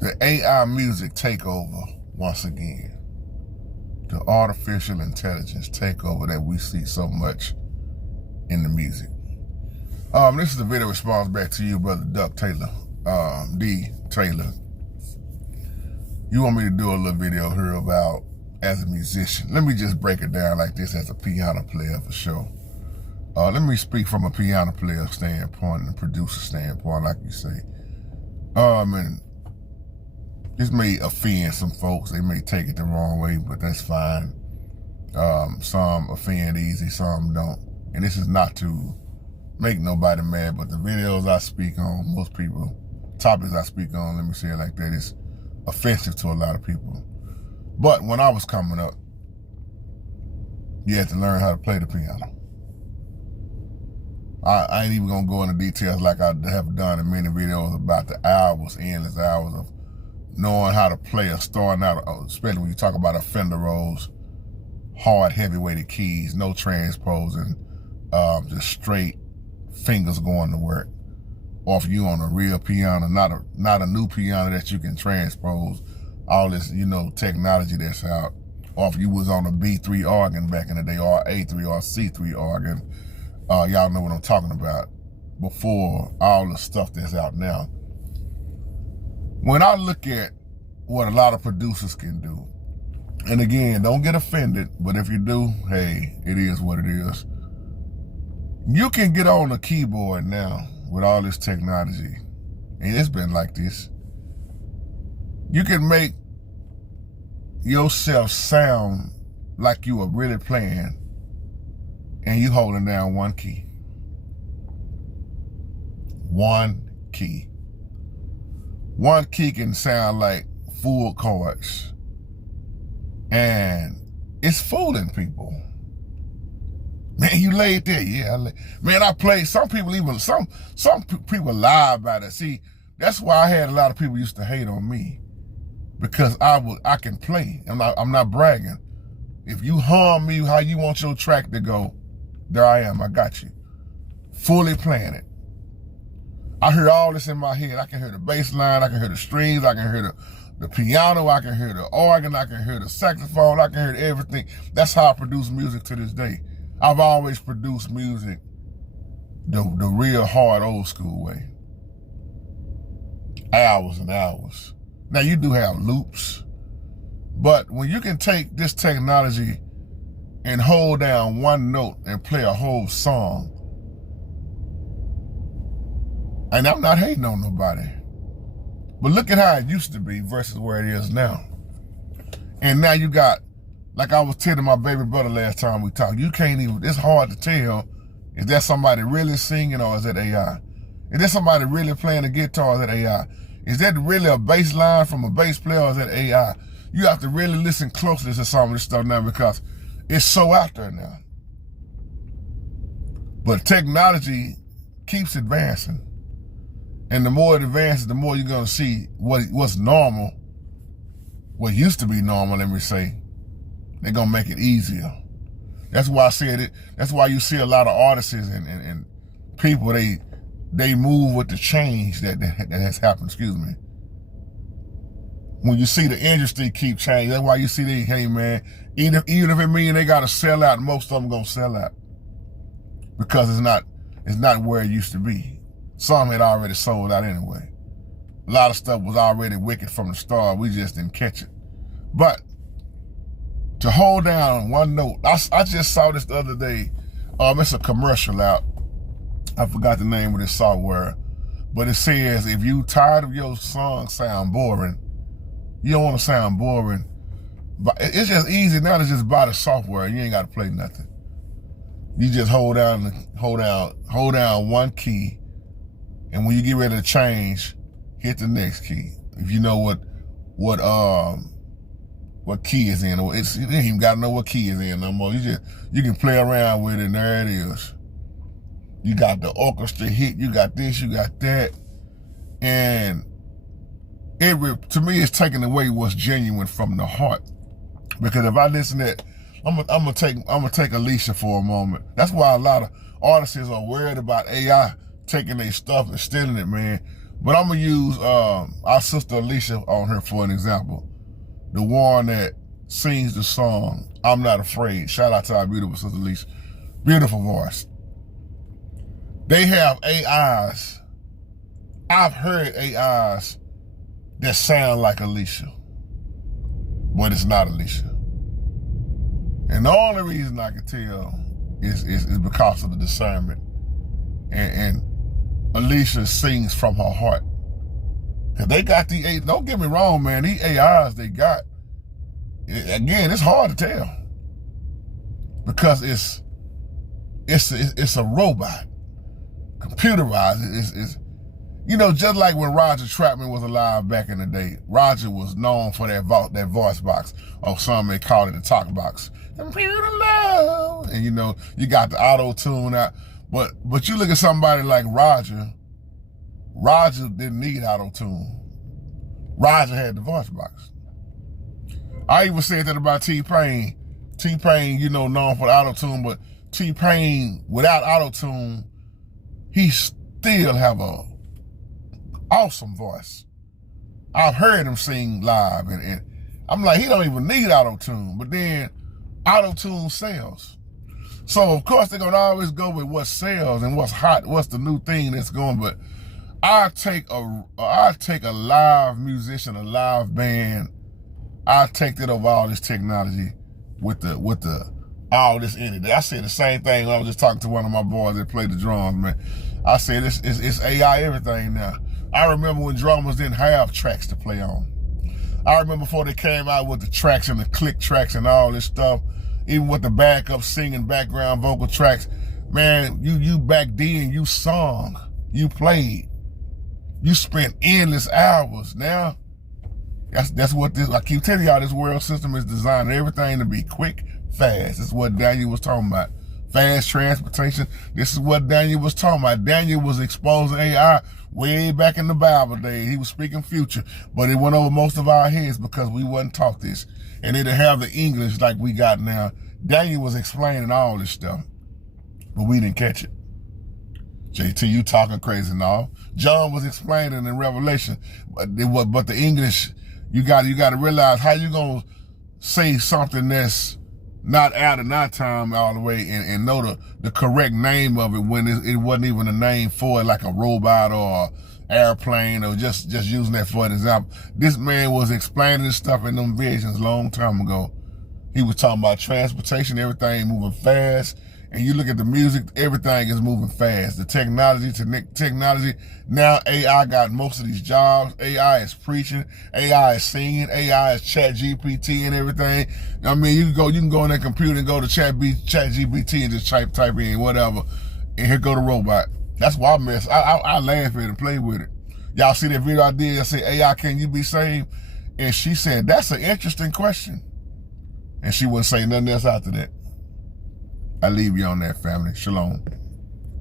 The AI music takeover once again. The artificial intelligence takeover that we see so much in the music. This is a video response back to you, brother Duck Taylor, D. Taylor. You want me to do a little video here about as a musician. Let me just break it down like this as a piano player for sure. Let me speak from a piano player standpoint and a producer standpoint, like you say. And this may offend some folks. They may take it the wrong way, but that's fine. Some offend easy, some don't. And this is not to make nobody mad, but the videos I speak on, most people, topics I speak on, let me say it like that, is offensive to a lot of people. But when I was coming up, you had to learn how to play the piano. I ain't even gonna go into details like I have done in many videos about the hours, endless hours of knowing how to play or starting out, especially when you talk about a Fender Rose, hard, heavy-weighted keys, no transposing, just straight fingers going to work. Or if you on a real piano, not a new piano that you can transpose, all this, technology that's out. Or if you was on a B3 organ back in the day, or A3 or C3 organ, y'all know what I'm talking about, before all the stuff that's out now. When I look at what a lot of producers can do, and again, don't get offended, but if you do, hey, it is what it is. You can get on the keyboard now with all this technology, and it's been like this. You can make yourself sound like you were really playing, and you holding down one key. One key. One key can sound like full chords, and it's fooling people. Man, you laid there, yeah. Man, I played. Some people people lie about it. See, that's why I had a lot of people used to hate on me, because I can play. I'm not bragging. If you hum me how you want your track to go, there I am. I got you, fully playing it. I hear all this in my head. I can hear the bass line, I can hear the strings, I can hear the piano, I can hear the organ, I can hear the saxophone, I can hear everything. That's how I produce music to this day. I've always produced music the real hard old school way. Hours and hours. Now you do have loops, but when you can take this technology and hold down one note and play a whole song, and I'm not hating on nobody, but look at how it used to be versus where it is now. And now you got, like I was telling my baby brother last time we talked, you can't even, it's hard to tell, is that somebody really singing or is that AI? Is that somebody really playing a guitar or is that AI? Is that really a bass line from a bass player or is that AI? You have to really listen closely to some of this stuff now, because it's so out there now. But technology keeps advancing. And the more it advances, the more you're going to see what's normal, what used to be normal, let me say. They're going to make it easier. That's why I said it. That's why you see a lot of artists and people, they move with the change that has happened, excuse me. When you see the industry keep changing, that's why you see they, hey man, even if it means they got to sell out, most of them going to sell out. Because it's not where it used to be. Some had already sold out anyway. A lot of stuff was already wicked from the start. We just didn't catch it. But to hold down one note, I just saw this the other day. It's a commercial out. I forgot the name of this software. But it says, if you tired of your song sound boring, you don't want to sound boring, but it's just easy now to just buy the software. You ain't got to play nothing. You just hold down one key, and when you get ready to change, hit the next key. If you know what key is in, you ain't even gotta know what key is in no more. You can play around with it, and there it is. You got the orchestra hit, you got this, you got that, and to me, it's taking away what's genuine from the heart. Because if I listen to it, I'm gonna take Alicia for a moment. That's why a lot of artists are worried about AI taking their stuff and stealing it, man. But I'm gonna use our sister Alicia on her for an example. The one that sings the song, I'm Not Afraid. Shout out to our beautiful sister Alicia. Beautiful voice. They have AIs. I've heard AIs that sound like Alicia, but it's not Alicia. And the only reason I can tell is because of the discernment. And Alicia sings from her heart. Cause they got the, don't get me wrong, man, these AIs they got, again, it's hard to tell. Because it's a robot, computerized. It's you know, just like when Roger Troutman was alive back in the day, Roger was known for that voice box, or some may call it the talk box. Computer love, and you know, you got the auto tune out. But you look at somebody like Roger. Roger didn't need auto tune. Roger had the voice box. I even said that about T-Pain. T-Pain, you know, known for the auto tune, but T-Pain without auto tune, he still have a awesome voice. I've heard him sing live, and I'm like, he don't even need auto-tune, but then auto-tune sells. So of course they're gonna always go with what sells and what's hot, what's the new thing that's going. But I take a live musician, a live band, I take that over all this technology with the all this in it. I said the same thing when I was just talking to one of my boys that played the drums, man. I said it's AI everything now. I remember when drummers didn't have tracks to play on. I remember before they came out with the tracks and the click tracks and all this stuff, even with the backup singing background vocal tracks, man, you back then, you sung, you played, you spent endless hours. Now, that's what this, I keep telling y'all, this world system is designed everything to be quick, fast. This is what Daniel was talking about. Fast transportation. This is what Daniel was talking about. Daniel was exposing AI way back in the Bible days. He was speaking future, but it went over most of our heads because we wasn't taught this. And they didn't have the English like we got now. Daniel was explaining all this stuff, but we didn't catch it. JT, you talking crazy and all. John was explaining in Revelation, but the English, you got to realize how you gonna say something that's not out of our time all the way and know the correct name of it when it wasn't even a name for it, like a robot or airplane, or just using that for an example. This man was explaining this stuff in them visions a long time ago. He was talking about transportation, everything moving fast. And you look at the music, everything is moving fast. The technology, now AI got most of these jobs. AI is preaching, AI is singing, AI is chat GPT and everything. I mean, you can go on that computer and go to chat GPT and just type in whatever, and here go the robot. That's why I laugh at it and play with it. Y'all see that video I did? I said, AI, can you be saved? And she said, that's an interesting question. And she wouldn't say nothing else after that. I leave you on that, family. Shalom.